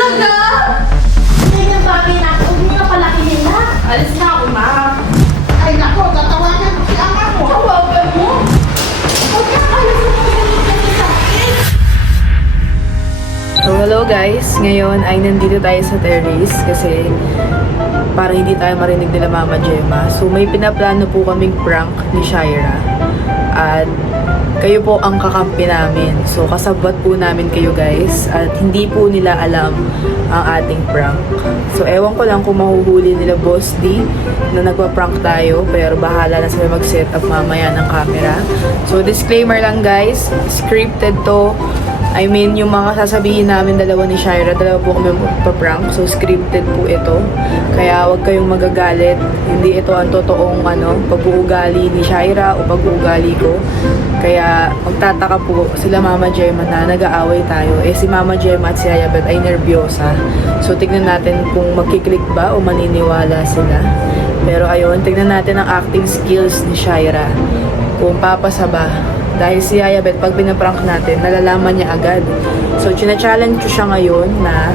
Talaga? Hindi yung bagay na ako. Hindi na palaki nila. Alis na ako, ma. Ay, nako, tatawagan ko si ama mo. Kawapan mo. Huwag ka alis na po sa akin. So hello guys, ngayon ay nandito tayo sa terrace kasi para hindi tayo marinig nila Mama Gemma. So may pinaplano po kaming prank ni Shaira at kayo po ang kakampi namin. So kasabwat po namin kayo guys at hindi po nila alam ang ating prank. So ewan ko lang kung mahuhuli nila Boss D na nagpa-prank tayo pero bahala na sila mag-set up mamaya ng camera. So disclaimer lang guys, scripted to. I mean, yung mga sasabihin namin dalawa ni Shaira, dalawa po kami magpa-prank. So, scripted po ito. Kaya huwag kayong magagalit. Hindi ito ang totoong pag-uugali ni Shaira o pag-uugali ko. Kaya, magtataka po sila Mama Gemma na nag-aaway tayo. Eh, si Mama Gemma at si Ayabet ay nervyosa. So, tignan natin kung magkiklik ba o maniniwala sila. Pero ayun, tignan natin ang acting skills ni Shaira. Kung papasa ba. Dahil si Ayabet, pag pinaprank natin, nalalaman niya agad. So, china-challenge ko siya ngayon na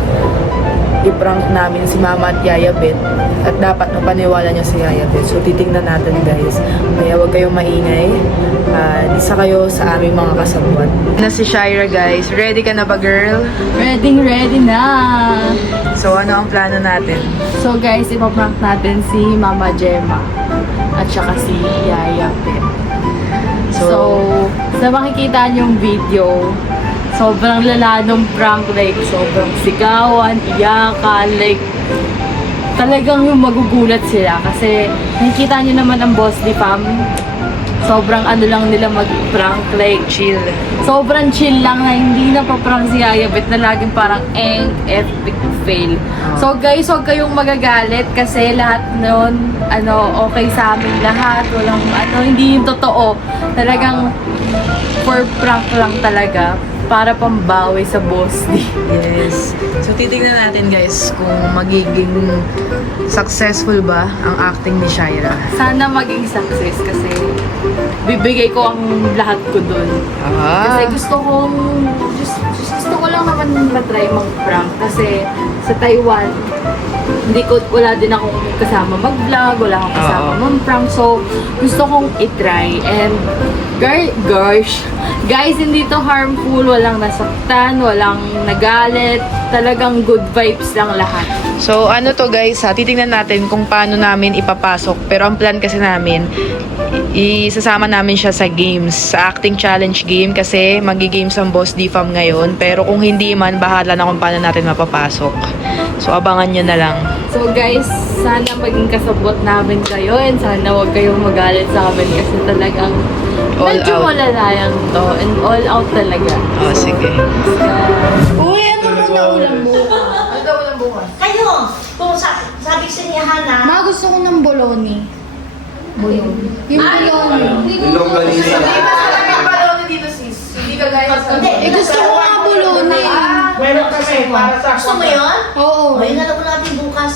i-prank namin si Mama at Ayabet. At dapat mapaniwala niya si Ayabet. So, titingnan natin guys. Kaya huwag kayong maingay. Isa kayo sa aming mga kasabwat. Na si Shaira guys. Ready ka na ba girl? Ready na. So, ano ang plano natin? So guys, ipaprank natin si Mama Gemma at saka si Yaya Pet. So, sa makikita niyong video, sobrang lala nung prank, like, sobrang sigawan, iyakan, like, talagang yung magugulat sila. Kasi, nakikita niyo naman ang Boss Di Fam, sobrang ano lang nila mag-prank, like, Chill. sobrang chill lang na hindi na pa-prank si Ayabet na laging parang epic fail. So guys, huwag kayong magagalit kasi lahat nun, okay sa amin lahat. Walang, hindi yung totoo. Talagang for prank lang talaga para pambawi sa Boss D. Yes. So, titignan natin guys kung magiging successful ba ang acting ni Shaira. Sana maging success kasi bibigay ko ang lahat ko dun. Kasi gusto ko lang naman matry mag-prank kasi sa Taiwan, wala din akong kasama mag-vlog, wala akong kasama mag-prank. So, gusto kong itry. And, guys, hindi to harmful, walang nasaktan, walang nagalit. Talagang good vibes lang lahat. So, ano to guys ha, titingnan natin kung paano namin ipapasok. Pero ang plan kasi namin, isasama namin siya sa games, sa acting challenge game kasi magi-games ang Boss D-Fam ngayon. Pero kung hindi man, bahala na kung paano natin mapapasok. So, abangan nyo na lang. So guys, sana maging kasabot namin kayo and sana huwag kayong magalit sa amin kasi talagang All medyo out. malalayang to and all out talaga. Oh, sige. Uy, ano muna ulam bukas? Ano daw ulang bukas? Kayo, kung sabi ko sa niya, Hana, Ma, gusto ko ng bologna. Bologna? Yung bologna. Ilong ganisa. Hindi ba talaga balon dito sis? Hindi ka gaya sa... Eh, gusto ko nga bologna. meron kami para sa... Gusto mo yun? Oo. O, yun na lang natin bukas.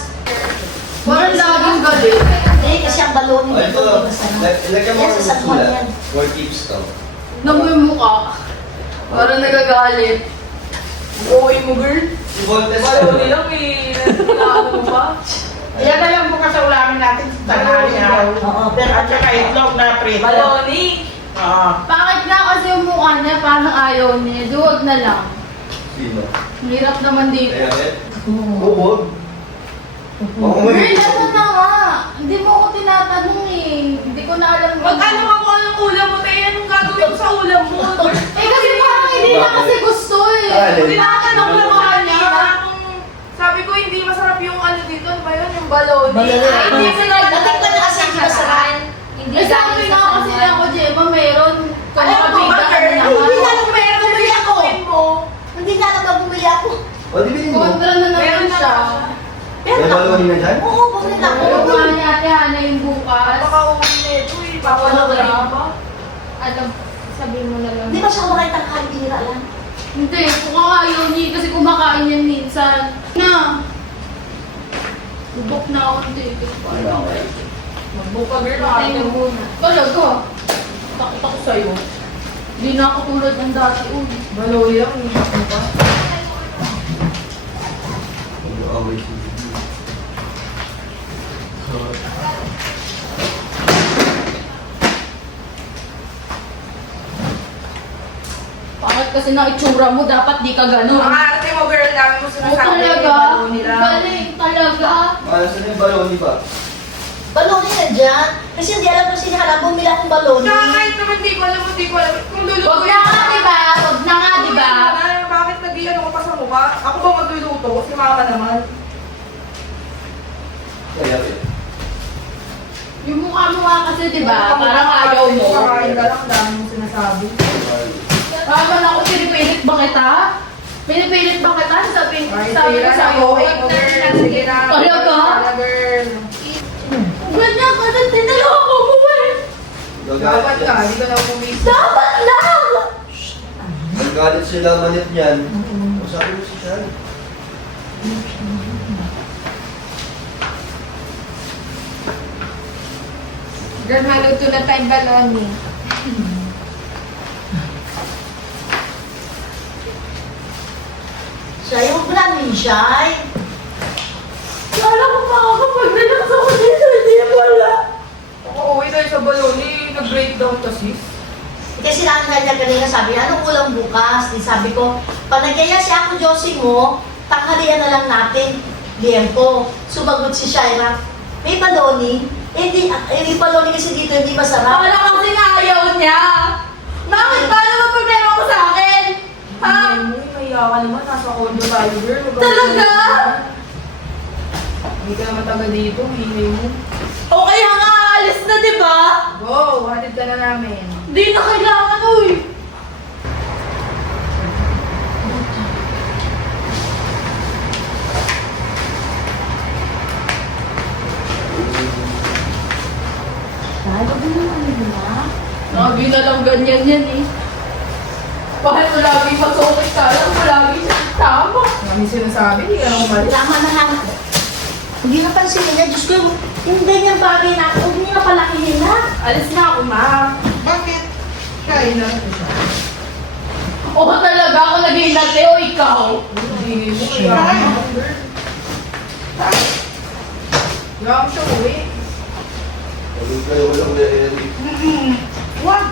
Parang laging galit. Eh, kasi ang balon Oh, dito. ito. Basta na. Lagyan mo Yan, sa ng San Juan sulat. yan. Or keeps to. Namumukha. Parang nagagalit. Okay mo girl? Si Voltes. Balon lang eh. Kailangan mo pa. Yan na lang bukas sa ulamin natin sa tanaya. Oo, pero At saka itlog na prito. Baloni. Oo. Bakit na kasi yung mukha niya parang ayaw niya? Duwag na lang. Sino? Ang hirap naman dito. Ayan. Oo. Oo, Girl, may ano na nga? Hindi mo ako tinatanong eh. Hindi ko na alam. Mag-ano ka kung anong ulam mo, tayo anong gagawin ko sa ulam mo? Eh kasi parang hindi na kasi gusto eh. Alin? Tinatanong lang ako kanina kung sabi ko hindi masarap yung ano dito, ano ba yun? Yung baloni. Baloni. Ay, hindi masarap. Natikman na kasi hindi masarap. Eh sabi nga kasi niya ako, Gemma, meron. Alam mo ba, Kabigan girl? na Hindi naman. na lang meron bumili ako. mo. Hindi na lang bumili ako. O, di bilhin mo. Kontra na naman Meron siya. May Pero balon na dyan? Oo, bumili ako. Pero nga ni Ate Hana yung bukas. Baka uwi na ito eh. Papalagay ba? Alam, sabihin mo na lang. Hindi ba siya kumakain ng kalbira lang? Hindi, kung ayaw niya kasi kumakain yan minsan. Na! Bubok na ako ng ticket pa. Magbuka girl, Tayo nakakita mo. muna. Talaga. Takot ako sa'yo. Hindi na ako tulad ng dati. Uy. Baloy lang, hindi mo ba? kasi ng itsura mo, dapat di ka Ang ganun. arte mo, girl, dami mo Oo sinasabi. talaga. Balon nila. Galing talaga. Saan yung balon, di ba? Baloni na dyan. Kasi hindi alam kung sinahala, bumili akong baloni. Kaya kahit naman di ko alam, hindi ko alam. Kung luluto Huwag na nga, diba? Huwag na nga, diba? Bakit nag-iano ko pa sa mukha? Ako ba magluluto? Si mama naman. Kaya rin. Yung mukha mo nga kasi, diba? Parang ayaw mo. Kakain ka lang, dami mong sinasabi. Tama na ako, pinipilit ba kita? Pinipilit ba kita? Sabi ko sa'yo. Okay mo, girl. Sige na. Talaga? Talaga, girl. Ganyan ka na, tinaloko mo eh. Dapat ka, hindi ka na pumis. Dapat lang! Nagalit sila manit niyan. Sabi mo si Sean. Girl, maluto na tayong baloni. Shy, huwag mo namin, Shy. Kala ko makakapag relax ako dito, hindi wala. Ako, uwi tayo sa baloni. Nag-breakdown ka, sis. Kasi nanay niya kanina sabi, anong ulam bukas? Di sabi ko, pag nagyaya si ako Josie mo, tanghalian na lang natin. Liempo. Sumagot si Shaira, may baloni? Hindi, may baloni kasi dito hindi masarap. Kala kasi nga ayaw niya. Bakit? Paano mo problema mo sa akin? Ha? Mahiya ka naman. Nasa condo tayo, girl. Huwag ka Talaga? Hindi ka naman taga dito. Hingay mo. O kaya nga, alis na, di ba? Go, hatid ka na namin. Di na kailangan, uy. Shy, huwag mo naman yun, ha? Lagi na lang ganyan yan eh. Bakit mo lagi masukit ka lang? Lagi siya tama. Kami sinasabi, hindi ka na umalis. Tama na lang. Hindi na pansinin niya, Diyos ko, yung ganyan bagay na, huwag niyo na palakihin na. Alis na ako, ma. Bakit? Kain na rin siya. O talaga ako nag-iinate o ikaw? Hingay mo, kaya mo, girl. Lang siya uwi. Sabi kayo walang Eric. Wag.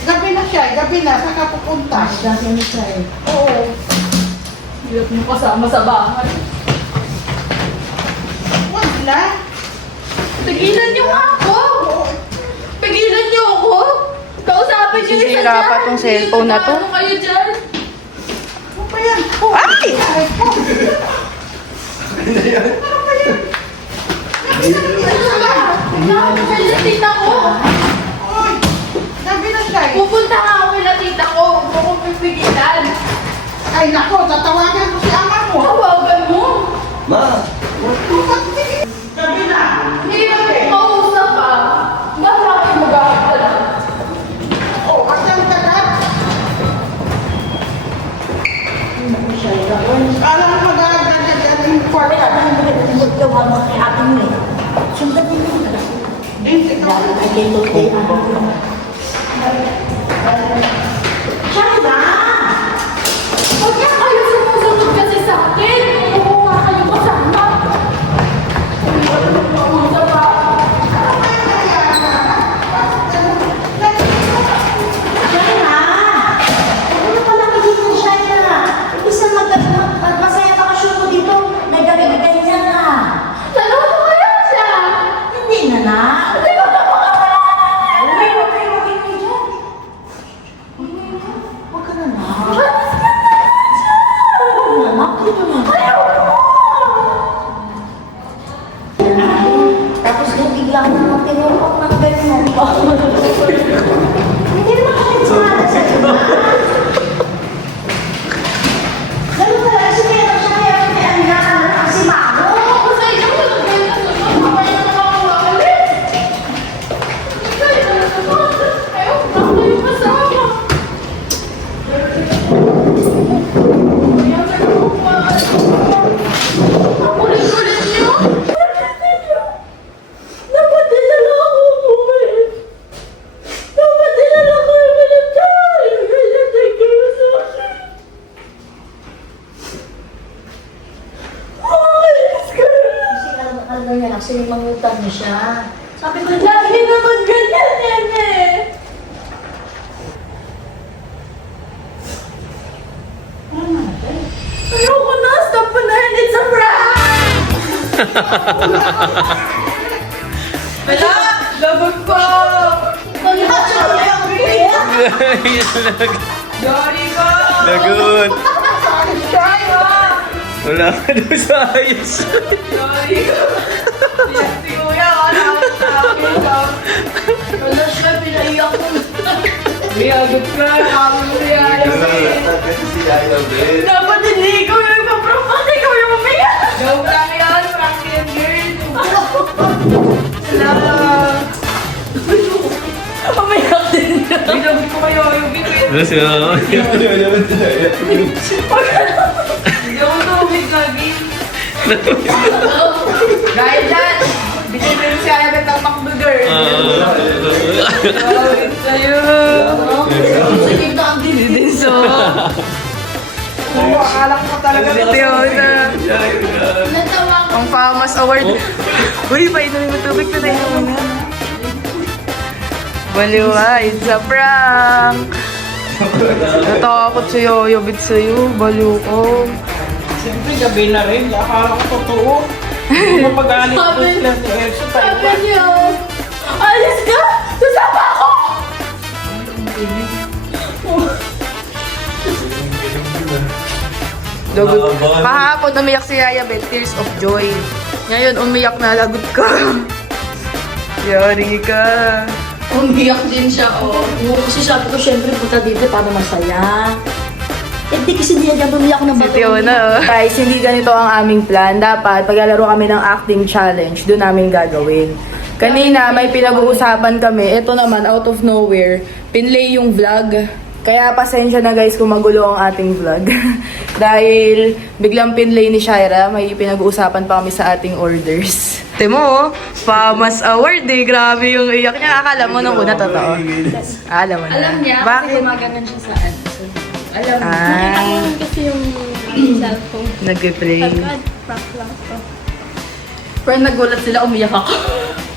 Gabi na siya. Gabi na. Saan ka pupunta? Dati ano siya eh. Oo. Hirap mo kasama sa bahay. Wag na. Pigilan niyo nga ako! Pigilan niyo ako! Kausapin niyo isa Sisira dyan! pa tong cellphone na to. Ano kayo dyan? Ano pa yan? Oh, Ay! ay, oh. Punta ako kay tita ko! Oy. Gabi na siya. Pupunta nga ako kay tita ko! Huwag mo akong pipigilan! Ay, nako. Tatawagan ko si ama mo. Tawagan mo! Ma! Gabi na. Hindi na ako kausap ah! Bakit ako mag-aakala? Oh, asang tagat. Kala mo mag-alagdag ka dyan yung Sabi kwarta. na, ang gawa mo kay ate mo eh. Sundan mo yun. Hindi ka. Dahil ay dito kay Siya ba? Huwag niya kayo sumusunod kasi sa akin! Oo nga kayo kasama! Hindi ko naman mausap ah! Shaira! Ano pala ka dito, Shaira? Imbis na masaya bakasyon mo dito, nagagaganyan ka. Naloko kaya siya! Hindi na na. Hindi ko na makakala! Uy, huwag kayo mag-ingay dyan. Huwag ka na na. Alis ka na siya! Huwag na na. Dito na. Ayaw ko! Tapos doon bigla ko naman tinukok ng ganyan. Hindi naman kami sumala sa iba. Ganun talaga si Pero siya kaya may anak si Mamo. Ako sa inyo, nagkayo na sa mga kayo na makakawalin! Kayo na naman! Ayaw ko na kayo kasama! Kaya nagkukumaan ang kulit-kulit niyo! Dapat dinala ako umuwi! Dapat dinala ko yung military! Kaya kayo sa akin! Umalis ka na! Kasi alam niya lang, sinimangutan niya siya. Sabi ko, Lagi naman ganyan yan eh! Wala! Lagot ko! Sorry ko! Lagot! Wala ka daw sa ayos. Sorry ko! Si Kuya, wala ka sa akin. Wala siya, pinaiyak ko. Lagot ka! Kami mo yan. Kasi si Yaya Bet. Dapat hindi ikaw yung ipaprop. Bakit ikaw yung mamaya? Joke lang yan, prank yan, girl. Hello! Mamaya din. Binabi ko kayo, yung bibig. Ano siya? Hindi ako tumig lagi. Dahil dyan, binibig si Ayabet ng McDo, girl. Tawagin sa'yo. Sige na ang Din so. Oo, akala ko talaga si Fiona. Natawa ko. Ang Famas Award. Uy, painumin mo tubig na tayo muna. Baliw ha, it's a prank. Natakot si Yoyobit sa'yo, baliw ko. Siyempre, gabi na rin. Akala ko totoo. Mapagalit ko sila ni Elsa. Sabi niyo, alis ka! Sasama ako! Lagot. Kahapon umiyak si Yaya Bet, tears of joy. Ngayon umiyak na, lagot ka. Yari ka. Umiyak din siya, oh. Kasi sabi ko, syempre, punta dito para masaya. Eh, di kasi niya bumiyak ng Si bato. Fiona, oh. Guys, hindi ganito ang aming plan. Dapat, paglalaro kami ng acting challenge, doon namin gagawin. Kanina, may pinag-uusapan kami. Ito naman, out of nowhere, pinlay yung vlog. Kaya pasensya na guys kung magulo ang ating vlog. Dahil biglang pinlay ni Shaira, may pinag-uusapan pa kami sa ating orders. Temo, oh, Famas Award eh. Grabe yung iyak niya. Akala mo nung una totoo. Alam mo na. Alam niya, kasi Bakit? gumaganan siya sa ano. Alam niya. Ah. Nakita ko lang kasi yung cellphone. Nag-play. Prank lang to. Pero nagulat sila, umiyak ako.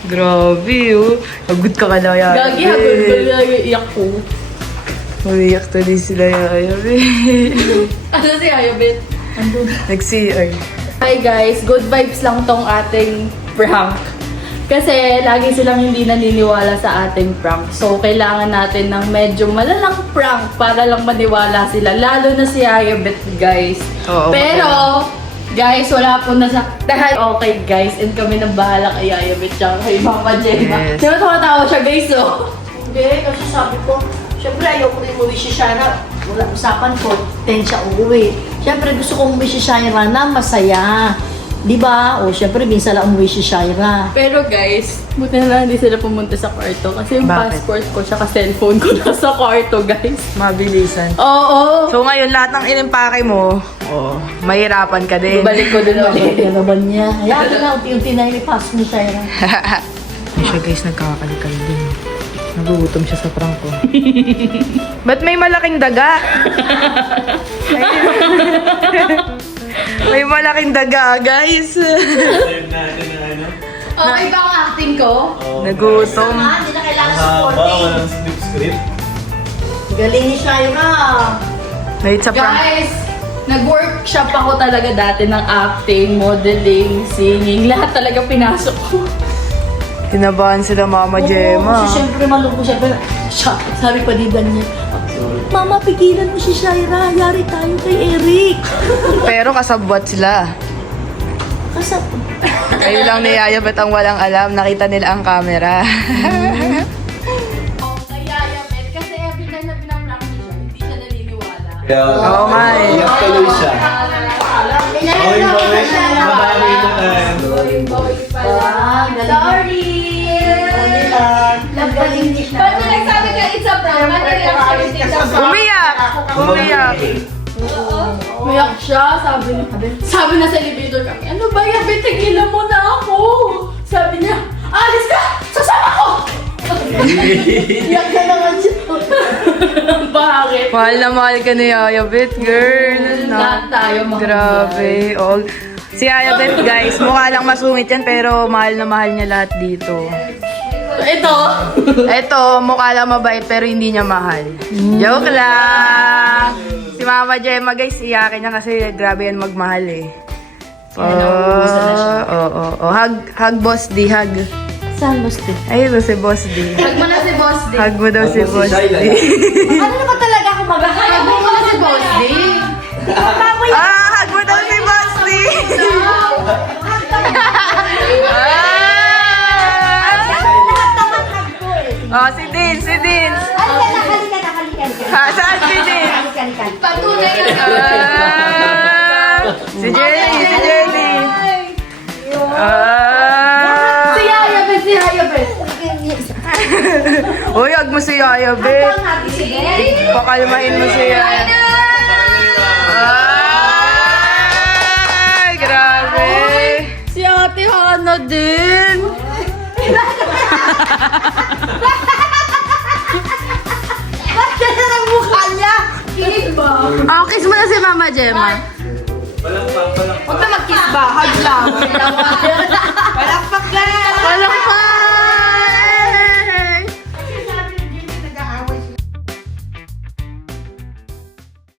Grabe, oh. Agud ka na yan. Gagi, hagod ko lang yung iyak ko. Umiyak tuloy sila yan. Ano si Ayobit? Andun. Nag-CR. Hi guys, good vibes lang tong ating prank. Kasi lagi silang hindi naniniwala sa ating prank. So, kailangan natin ng medyo malalang prank para lang maniwala sila. Lalo na si Ayobit, guys. Oo, Pero, guys, wala po na sa... Dahil okay, guys. And kami nang bahala kay Ayobit tsaka kay Mama Gemma. Yes. Diba tumatawa siya, guys, oh? Hindi, kasi sabi ko, syempre ayoko rin umuwi si Shaira. Wala, usapan ko, 10 siya uuwi. Syempre gusto kong umuwi si Shaira na masaya. Di ba? O syempre minsan lang umuwi si Shaira. Pero guys, buti na lang hindi sila pumunta sa kwarto. Kasi yung Bakit? passport ko tsaka cellphone ko nasa kwarto, guys. Mabilisan. Oo. So ngayon, lahat ng inimpake mo, mahirapan ka din. Balik ko din ulit. Kaya naman niya. Hayaan na lang, unti-unti na ipasok ni Shaira. Hindi siya guys, nagkakalikal din. Nagugutom siya sa prank ko. Ba't may malaking daga? May malaking daga, guys. Okay ba ang acting ko? Nagutom. Hindi na kailangan Haba, supporting. walang slip script. Galing ni Shaira. Wait, sa prank. Guys, nag-workshop ako talaga dati ng acting, modeling, singing. Lahat talaga pinasok ko. Tinabahan sila Mama Gemma. Kasi syempre malungkot siya. Sabi pa ni Daniel, Mama, pigilan mo si Shaira. Yari tayo kay Eric. Pero kasabwat sila. Kasi, Kayo lang ni Yaya ba't ang walang alam? Nakita nila ang camera. Kaya Yabet, kasi every time na pinaprank niya siya, hindi siya naniniwala. Kaya, Oo nga eh. iyak tuloy siya. Okay, bawin. Madami na tayo. Sorry. Nagaling ni Ba't mo nagsabi ka it's a prank? Ano reaction ni Tita? Umiyak! Umiyak! Umiyak siya, sabi na sa elevator kami, ano ba Yabet, tigilan mo na ako. Sabi niya, alis ka! Sasama ko! Iyak na naman siya. Bakit? Mahal na mahal ka ni Yaya Bet, girl. Lahat tayo mahal. Grabe. All. Si Yaya Bet, guys, mukha lang masungit yan, pero mahal na mahal niya lahat dito. Ito. Eto, mukha lang mabait, pero hindi niya mahal. Joke lang! Si Mama Gemma, guys, iyakin niya kasi grabe yan magmahal eh. Kaya nauubos na siya. Oo. Hug Boss D, hug. Saan gusto? Ayun si Boss D. Hug mo na si Boss D. Hug mo daw si Hug mo si Boss Shaila. D. Ano na ba talaga ako magkakaya? Hug mo na si Boss D. Hug mo daw si Boss D. Si Din. Halika na. Saan si Din? Patunay na. Si Jenny. Si Yaya Ben, si Yaya Ben. Uy, hug mo si Yaya, be. Pakalmahin mo si Yaya. Ay, grabe. Si Ate Hana din. Ba't ganyan ang mukha niya? Kinig ba? Kiss mo na si Mama Gemma. Huwag na mag-kiss ba? Hug